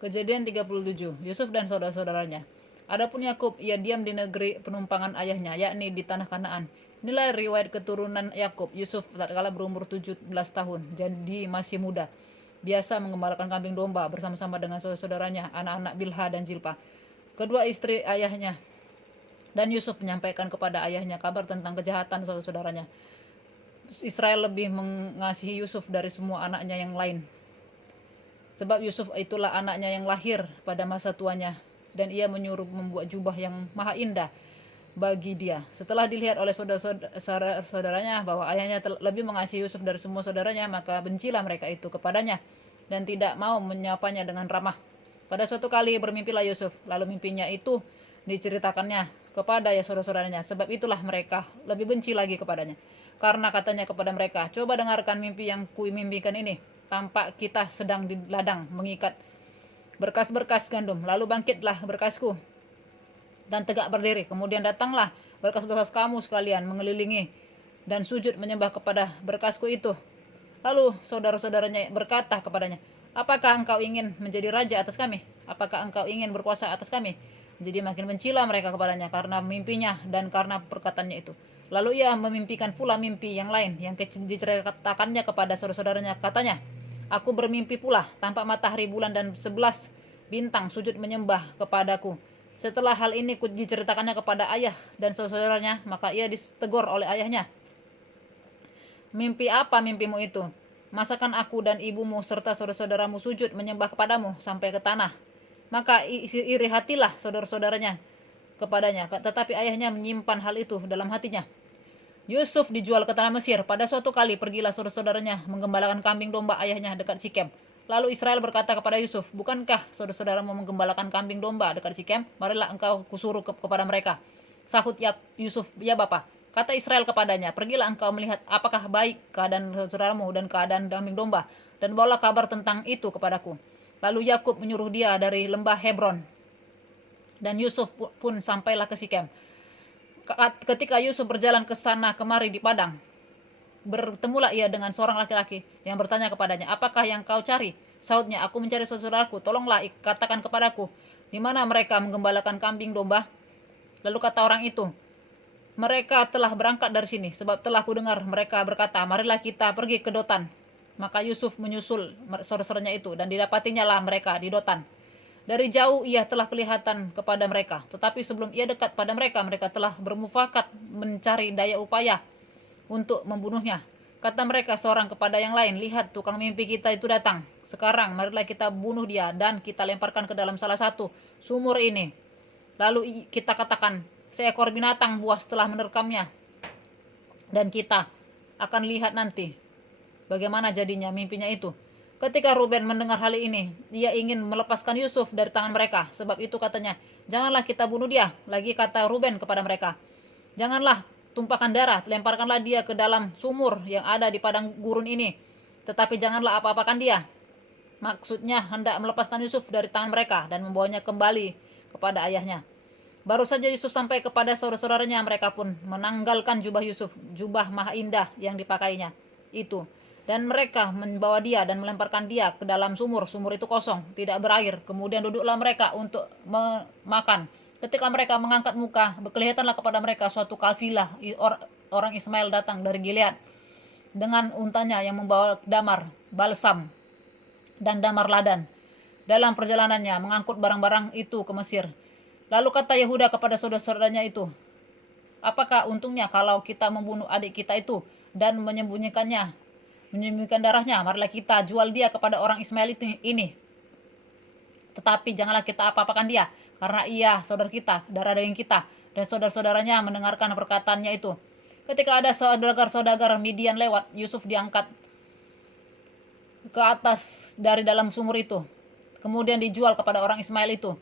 Kejadian 37, Yusuf dan saudara-saudaranya. Adapun Yakub, ia diam di negeri penumpangan ayahnya, yakni di tanah Kanaan. Inilah riwayat keturunan Yakub. Yusuf tatkala berumur 17 tahun, jadi masih muda. Biasa mengembalakan kambing domba bersama-sama dengan saudara-saudaranya, anak-anak Bilha dan Zilpa, kedua istri ayahnya. Dan Yusuf menyampaikan kepada ayahnya kabar tentang kejahatan saudara-saudaranya. Israel lebih mengasihi Yusuf dari semua anaknya yang lain. Sebab Yusuf itulah anaknya yang lahir pada masa tuanya, dan ia menyuruh membuat jubah yang maha indah bagi dia. Setelah dilihat oleh saudara-saudaranya bahwa ayahnya lebih mengasihi Yusuf dari semua saudaranya, maka bencilah mereka itu kepadanya dan tidak mau menyapanya dengan ramah. Pada suatu kali bermimpilah Yusuf, lalu mimpinya itu diceritakannya kepada saudara-saudaranya. Sebab itulah mereka lebih benci lagi kepadanya. Karena katanya kepada mereka, coba dengarkan mimpi yang kuimimpikan ini. Tampak kita sedang di ladang mengikat berkas-berkas gandum. Lalu bangkitlah berkasku dan tegak berdiri. Kemudian datanglah berkas-berkas kamu sekalian mengelilingi dan sujud menyembah kepada berkasku itu. Lalu saudara-saudaranya berkata kepadanya, apakah engkau ingin menjadi raja atas kami? Apakah engkau ingin berkuasa atas kami? Jadi makin bencilah mereka kepadanya karena mimpinya dan karena perkataannya itu. Lalu ia memimpikan pula mimpi yang lain yang diceritakannya kepada saudara-saudaranya. Katanya, aku bermimpi pula, tampak matahari, bulan, dan 11 bintang sujud menyembah kepadaku. Setelah hal ini diceritakannya kepada ayah dan saudara-saudaranya, maka ia ditegur oleh ayahnya. Mimpi apa mimpimu itu? Masakan aku dan ibumu serta saudara-saudaramu sujud menyembah kepadamu sampai ke tanah? Maka iri hatilah saudara-saudaranya kepadanya, tetapi ayahnya menyimpan hal itu dalam hatinya. Yusuf dijual ke tanah Mesir. Pada suatu kali pergilah saudara-saudaranya menggembalakan kambing domba ayahnya dekat Sikem. Lalu Israel berkata kepada Yusuf, bukankah saudara-saudaramu menggembalakan kambing domba dekat Sikem? Marilah engkau kusuruh kepada mereka. Sahut Yusuf, ya Bapa. Kata Israel kepadanya, pergilah engkau melihat apakah baik keadaan saudaramu dan keadaan kambing domba, dan bawalah kabar tentang itu kepadaku. Lalu Yakub menyuruh dia dari lembah Hebron, dan Yusuf pun sampailah ke Sikem. Ketika Yusuf berjalan ke sana kemari di padang, bertemulah ia dengan seorang laki-laki yang bertanya kepadanya, apakah yang kau cari? Sahutnya, aku mencari saudaraku, tolonglah katakan kepadaku, di mana mereka menggembalakan kambing domba? Lalu kata orang itu, mereka telah berangkat dari sini, sebab telah kudengar mereka berkata, marilah kita pergi ke Dotan. Maka Yusuf menyusul saudara-saudaranya itu, dan didapatinya lah mereka di Dotan. Dari jauh ia telah kelihatan kepada mereka, tetapi sebelum ia dekat pada mereka, mereka telah bermufakat mencari daya upaya untuk membunuhnya. Kata mereka seorang kepada yang lain, lihat tukang mimpi kita itu datang. Sekarang marilah kita bunuh dia dan kita lemparkan ke dalam salah satu sumur ini. Lalu kita katakan, seekor binatang buas telah menerkamnya. Dan kita akan lihat nanti bagaimana jadinya mimpinya itu. Ketika Ruben mendengar hal ini, ia ingin melepaskan Yusuf dari tangan mereka. Sebab itu katanya, janganlah kita bunuh dia. Lagi kata Ruben kepada mereka, janganlah tumpahkan darah, lemparkanlah dia ke dalam sumur yang ada di padang gurun ini. Tetapi janganlah apa-apakan dia. Maksudnya hendak melepaskan Yusuf dari tangan mereka dan membawanya kembali kepada ayahnya. Baru saja Yusuf sampai kepada saudara-saudaranya, mereka pun menanggalkan jubah Yusuf, jubah maha indah yang dipakainya itu. Dan mereka membawa dia dan melemparkan dia ke dalam sumur. Sumur itu kosong, tidak berair. Kemudian duduklah mereka untuk makan. Ketika mereka mengangkat muka, kelihatanlah kepada mereka suatu kafilah orang Ismail datang dari Gilead dengan untanya yang membawa damar, balsam, dan damar ladan. Dalam perjalanannya mengangkut barang-barang itu ke Mesir. Lalu kata Yehuda kepada saudara-saudaranya itu, apakah untungnya kalau kita membunuh adik kita itu dan menyembunyikan darahnya? Marilah kita jual dia kepada orang Ismail ini. Tetapi janganlah kita apa-apakan dia, karena ia saudara kita, darah daging kita. Dan saudara-saudaranya mendengarkan perkataannya itu. Ketika ada saudagar-saudagar Midian lewat, Yusuf diangkat ke atas dari dalam sumur itu. Kemudian dijual kepada orang Ismail itu.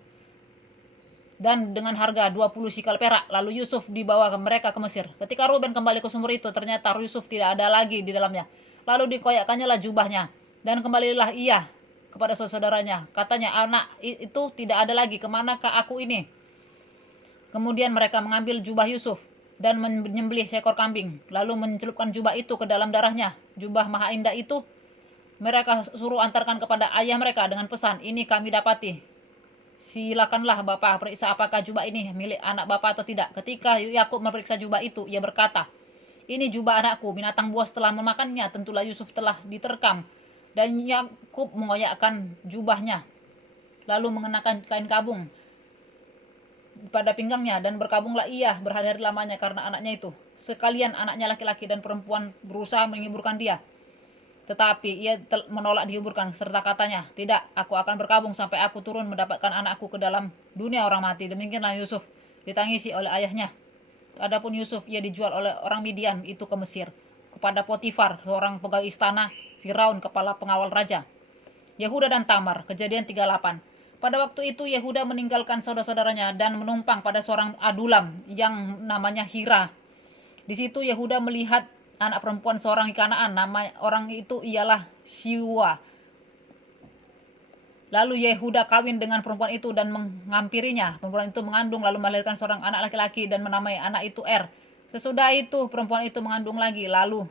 Dan dengan harga 20 sikal perak. Lalu Yusuf dibawa mereka ke Mesir. Ketika Ruben kembali ke sumur itu, ternyata Yusuf tidak ada lagi di dalamnya. Lalu dikoyakkannya lah jubahnya, dan kembalilah ia kepada saudara-saudaranya. Katanya, anak itu tidak ada lagi, kemanakah aku ini? Kemudian mereka mengambil jubah Yusuf dan menyembelih seekor kambing, lalu mencelupkan jubah itu ke dalam darahnya. Jubah maha indah itu Mereka suruh antarkan kepada ayah mereka dengan pesan, ini kami dapati. Silakanlah Bapak periksa apakah jubah ini milik anak Bapak atau tidak. Ketika Yakub memeriksa jubah itu, ia berkata, ini jubah anakku, binatang buas telah memakannya, tentulah Yusuf telah diterkam. Dan Yakub mengoyakkan jubahnya, lalu mengenakan kain kabung pada pinggangnya, dan berkabunglah ia berhari-hari lamanya karena anaknya itu. Sekalian anaknya laki-laki dan perempuan berusaha menghiburkan dia. Tetapi ia menolak dihiburkan, serta katanya, tidak, aku akan berkabung sampai aku turun mendapatkan anakku ke dalam dunia orang mati. Demikianlah Yusuf ditangisi oleh ayahnya. Adapun Yusuf, ia dijual oleh orang Midian itu ke Mesir, kepada Potifar, seorang pegawai istana Firaun, kepala pengawal raja. Yehuda dan Tamar, Kejadian 38. Pada waktu itu Yehuda meninggalkan saudara-saudaranya dan menumpang pada seorang adulam yang namanya Hira. Di situ Yehuda melihat anak perempuan seorang Kanaan, nama orang itu ialah Siwa. Lalu Yehuda kawin dengan perempuan itu dan menghampirinya. Perempuan itu mengandung lalu melahirkan seorang anak laki-laki dan menamai anak itu Er. Sesudah itu perempuan itu mengandung lagi lalu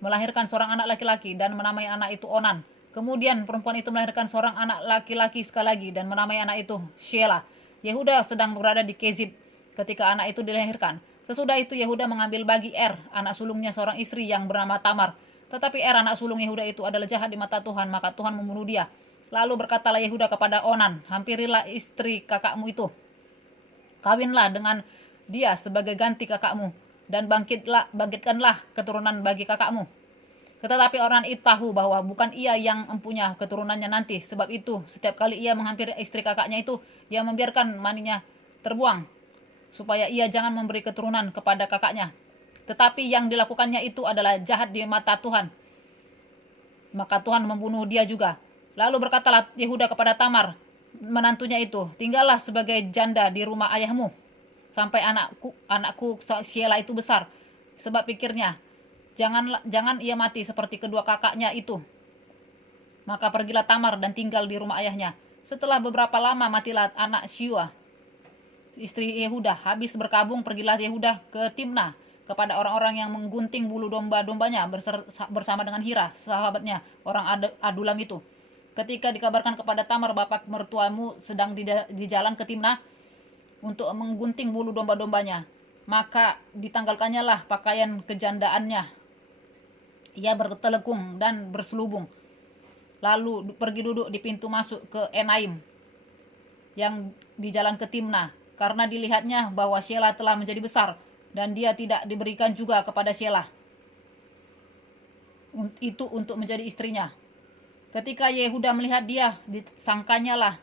melahirkan seorang anak laki-laki dan menamai anak itu Onan. Kemudian perempuan itu melahirkan seorang anak laki-laki sekali lagi dan menamai anak itu Shelah. Yehuda sedang berada di Kezib ketika anak itu dilahirkan. Sesudah itu Yehuda mengambil bagi Er, anak sulungnya, seorang istri yang bernama Tamar. Tetapi Er, anak sulung Yehuda itu adalah jahat di mata Tuhan, maka Tuhan membunuh dia. Lalu berkatalah Yehuda kepada Onan, hampirilah istri kakakmu itu. Kawinlah dengan dia sebagai ganti kakakmu, dan bangkitkanlah keturunan bagi kakakmu. Tetapi Onan itu tahu bahwa bukan ia yang mempunyai keturunannya nanti. Sebab itu, setiap kali ia menghampiri istri kakaknya itu, ia membiarkan maninya terbuang, supaya ia jangan memberi keturunan kepada kakaknya. Tetapi yang dilakukannya itu adalah jahat di mata Tuhan. Maka Tuhan membunuh dia juga. Lalu berkatalah Yehuda kepada Tamar, menantunya itu, tinggallah sebagai janda di rumah ayahmu, sampai anakku Shelah itu besar. Sebab pikirnya, jangan ia mati seperti kedua kakaknya itu. Maka pergilah Tamar dan tinggal di rumah ayahnya. Setelah beberapa lama matilah anak Shua, istri Yehuda. Habis berkabung, pergilah Yehuda ke Timna kepada orang-orang yang menggunting bulu domba-dombanya bersama dengan Hira, sahabatnya, orang Adulam itu. Ketika dikabarkan kepada Tamar, bapak mertuamu sedang di jalan ke Timna untuk menggunting bulu domba-dombanya, maka ditanggalkannya lah pakaian kejandaannya. Ia bertelekung dan berselubung, lalu pergi duduk di pintu masuk ke Enaim yang di jalan ke Timna, karena dilihatnya bahwa Shelah telah menjadi besar, dan dia tidak diberikan juga kepada Shelah itu untuk menjadi istrinya. Ketika Yehuda melihat dia, disangkanya lah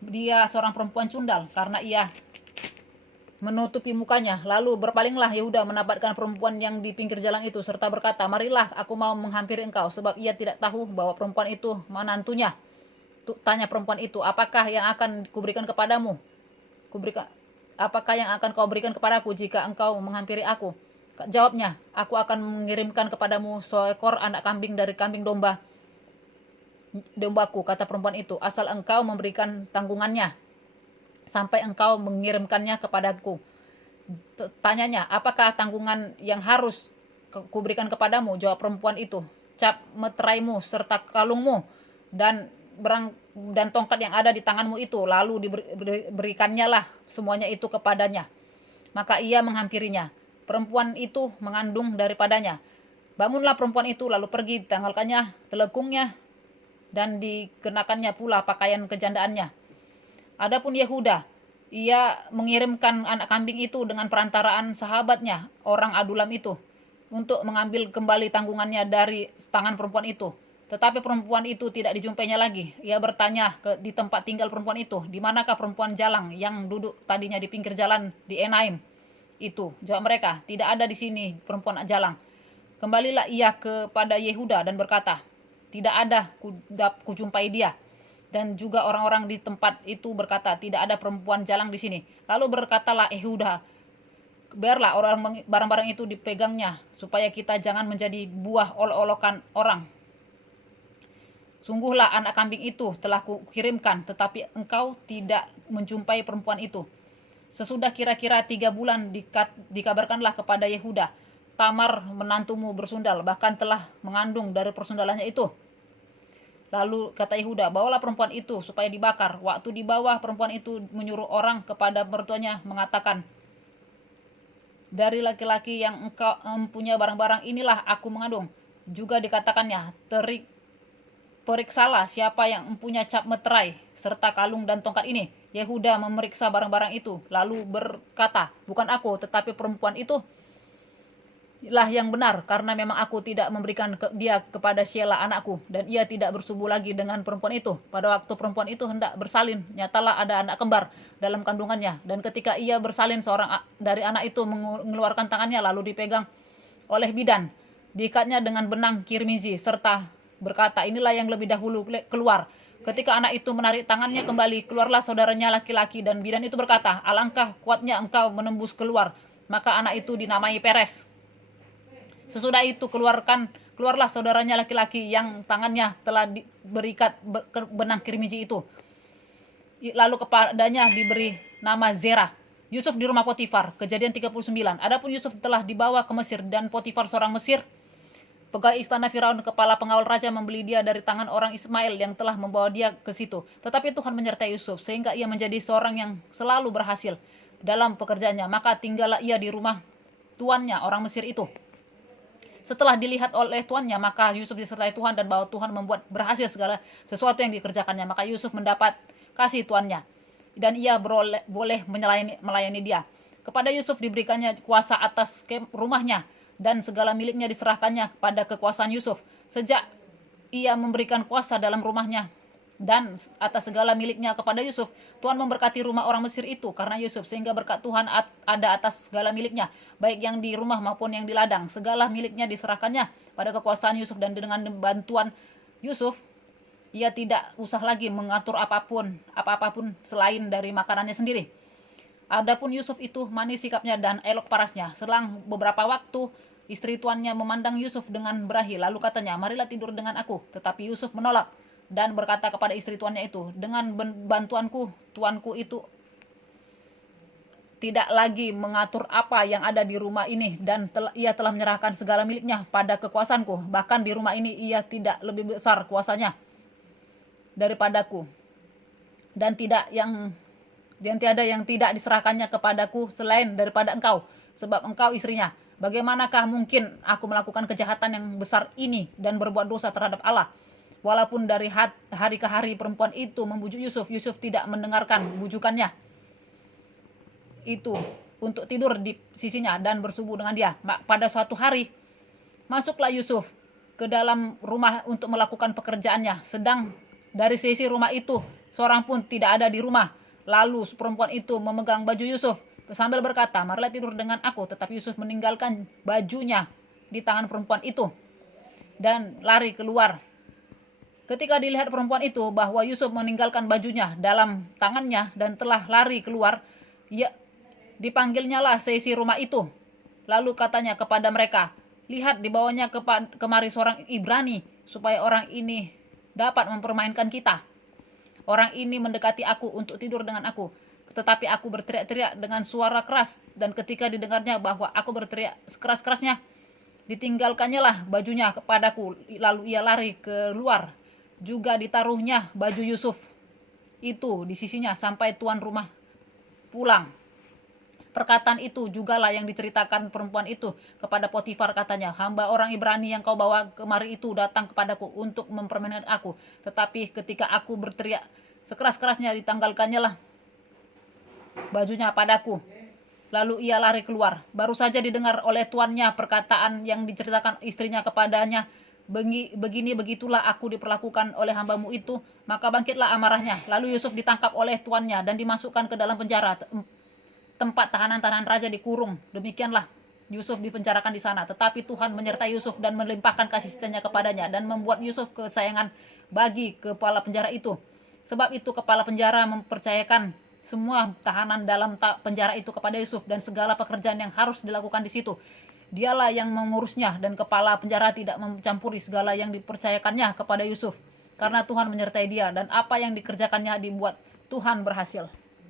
dia seorang perempuan cundal, karena ia menutupi mukanya. Lalu berpalinglah Yehuda mendapatkan perempuan yang di pinggir jalan itu, serta berkata, marilah aku mau menghampiri engkau, sebab ia tidak tahu bahwa perempuan itu menantunya. Tanya perempuan itu, apakah yang akan kuberikan kepadamu? Apakah yang akan kau berikan kepadaku jika engkau menghampiri aku? Jawabnya, aku akan mengirimkan kepadamu seekor anak kambing dari kambing dombaku, kata perempuan itu, asal engkau memberikan tanggungannya sampai engkau mengirimkannya kepadaku. Tanyanya, apakah tanggungan yang harus kuberikan kepadamu? Jawab perempuan itu, cap meteraimu serta kalungmu dan tongkat yang ada di tanganmu itu. Lalu diberikannya lah semuanya itu kepadanya. Maka ia menghampirinya. Perempuan itu mengandung daripadanya. Bangunlah perempuan itu, lalu pergi, ditanggalkannya telekungnya dan dikenakannya pula pakaian kejandaannya. Adapun Yehuda, ia mengirimkan anak kambing itu dengan perantaraan sahabatnya, orang Adulam itu, untuk mengambil kembali tanggungannya dari tangan perempuan itu. Tetapi perempuan itu tidak dijumpainya lagi. Ia bertanya di tempat tinggal perempuan itu, di manakah perempuan jalang yang duduk tadinya di pinggir jalan di Enaim itu? Jawab mereka, tidak ada di sini perempuan jalang. Kembalilah ia kepada Yehuda dan berkata, tidak ada kujumpai dia. Dan juga orang-orang di tempat itu berkata, tidak ada perempuan jalang di sini. Lalu berkatalah Yehuda, biarlah barang-barang itu dipegangnya, supaya kita jangan menjadi buah olok-olokan orang. Sungguhlah anak kambing itu telah kukirimkan, tetapi engkau tidak menjumpai perempuan itu. Sesudah kira-kira 3 bulan dikabarkanlah kepada Yehuda, Tamar menantumu bersundal, bahkan telah mengandung dari persundalannya itu. Lalu kata Yehuda, bawalah perempuan itu supaya dibakar. Waktu dibawa, perempuan itu menyuruh orang kepada mertuanya mengatakan, dari laki-laki yang engkau mempunyai barang-barang inilah aku mengandung. Juga dikatakannya, periksalah siapa yang mempunyai cap meterai serta kalung dan tongkat ini. Yehuda memeriksa barang-barang itu, lalu berkata, bukan aku, tetapi perempuan itu lah yang benar, karena memang aku tidak memberikan dia kepada Sheila anakku, dan ia tidak bersubuh lagi dengan perempuan itu. Pada waktu perempuan itu hendak bersalin, nyatalah ada anak kembar dalam kandungannya, dan ketika ia bersalin, seorang dari anak itu mengeluarkan tangannya, lalu dipegang oleh bidan, diikatnya dengan benang kirmizi, serta berkata, inilah yang lebih dahulu keluar. Ketika anak itu menarik tangannya kembali, keluarlah saudaranya laki-laki, dan bidan itu berkata, alangkah kuatnya engkau menembus keluar. Maka anak itu dinamai Peres. Sesudah itu keluarlah saudaranya laki-laki yang tangannya telah berikat benang kirmizi itu. Lalu kepadanya diberi nama Zerah. Yusuf di rumah Potifar. Kejadian 39. Adapun Yusuf telah dibawa ke Mesir, dan Potifar seorang Mesir, pegawai istana Firaun, kepala pengawal raja, membeli dia dari tangan orang Ismail yang telah membawa dia ke situ. Tetapi Tuhan menyertai Yusuf sehingga ia menjadi seorang yang selalu berhasil dalam pekerjaannya. Maka tinggallah ia di rumah tuannya orang Mesir itu. Setelah dilihat oleh tuannya, maka Yusuf disertai Tuhan, dan bahwa Tuhan membuat berhasil segala sesuatu yang dikerjakannya. Maka Yusuf mendapat kasih tuannya, dan ia boleh melayani dia. Kepada Yusuf diberikannya kuasa atas rumahnya, dan segala miliknya diserahkannya pada kekuasaan Yusuf. Sejak ia memberikan kuasa dalam rumahnya dan atas segala miliknya kepada Yusuf, Tuhan memberkati rumah orang Mesir itu karena Yusuf, sehingga berkat Tuhan ada atas segala miliknya, baik yang di rumah maupun yang di ladang. Segala miliknya diserahkannya pada kekuasaan Yusuf, dan dengan bantuan Yusuf, ia tidak usah lagi mengatur apapun selain dari makanannya sendiri. Adapun Yusuf itu manis sikapnya dan elok parasnya. Selang beberapa waktu, istri tuannya memandang Yusuf dengan berahi, lalu katanya, marilah tidur dengan aku. Tetapi Yusuf menolak dan berkata kepada istri tuannya itu, dengan bantuanku, tuanku itu tidak lagi mengatur apa yang ada di rumah ini, dan ia telah menyerahkan segala miliknya pada kekuasaanku. Bahkan di rumah ini ia tidak lebih besar kuasanya daripadaku, dan tiada yang tidak diserahkannya kepadaku selain daripada engkau, sebab engkau istrinya. Bagaimanakah mungkin aku melakukan kejahatan yang besar ini dan berbuat dosa terhadap Allah? Walaupun dari hari ke hari perempuan itu membujuk Yusuf, Yusuf tidak mendengarkan bujukannya itu untuk tidur di sisinya dan bersubuh dengan dia. Pada suatu hari, masuklah Yusuf ke dalam rumah untuk melakukan pekerjaannya. Sedang dari sisi rumah itu, seorang pun tidak ada di rumah. Lalu perempuan itu memegang baju Yusuf sambil berkata, marilah tidur dengan aku. Tetapi Yusuf meninggalkan bajunya di tangan perempuan itu dan lari keluar. Ketika dilihat perempuan itu bahwa Yusuf meninggalkan bajunya dalam tangannya dan telah lari keluar, dipanggilnya lah seisi rumah itu. Lalu katanya kepada mereka, lihat, dibawanya kemari seorang Ibrani, supaya orang ini dapat mempermainkan kita. Orang ini mendekati aku untuk tidur dengan aku. Tetapi aku berteriak-teriak dengan suara keras, dan ketika didengarnya bahwa aku berteriak sekeras-kerasnya, ditinggalkannya lah bajunya kepadaku. Lalu ia lari keluar. Juga ditaruhnya baju Yusuf itu di sisinya sampai tuan rumah pulang. Perkataan itu jugalah yang diceritakan perempuan itu kepada Potifar, katanya, hamba orang Ibrani yang kau bawa kemari itu datang kepadaku untuk mempermainkan aku. Tetapi ketika aku berteriak sekeras-kerasnya, ditanggalkannya lah bajunya padaku. Lalu ia lari keluar. Baru saja didengar oleh tuannya perkataan yang diceritakan istrinya kepadanya, begini begitulah aku diperlakukan oleh hambamu itu, maka bangkitlah amarahnya. Lalu Yusuf ditangkap oleh tuannya dan dimasukkan ke dalam penjara, tempat tahanan-tahanan raja dikurung. Demikianlah Yusuf dipenjarakan di sana. Tetapi Tuhan menyertai Yusuf dan melimpahkan kasih setianya kepadanya, dan membuat Yusuf kesayangan bagi kepala penjara itu. Sebab itu kepala penjara mempercayakan semua tahanan dalam penjara itu kepada Yusuf, dan segala pekerjaan yang harus dilakukan di situ dialah yang mengurusnya, dan kepala penjara tidak mencampuri segala yang dipercayakannya kepada Yusuf, karena Tuhan menyertai dia, dan apa yang dikerjakannya dibuat Tuhan berhasil.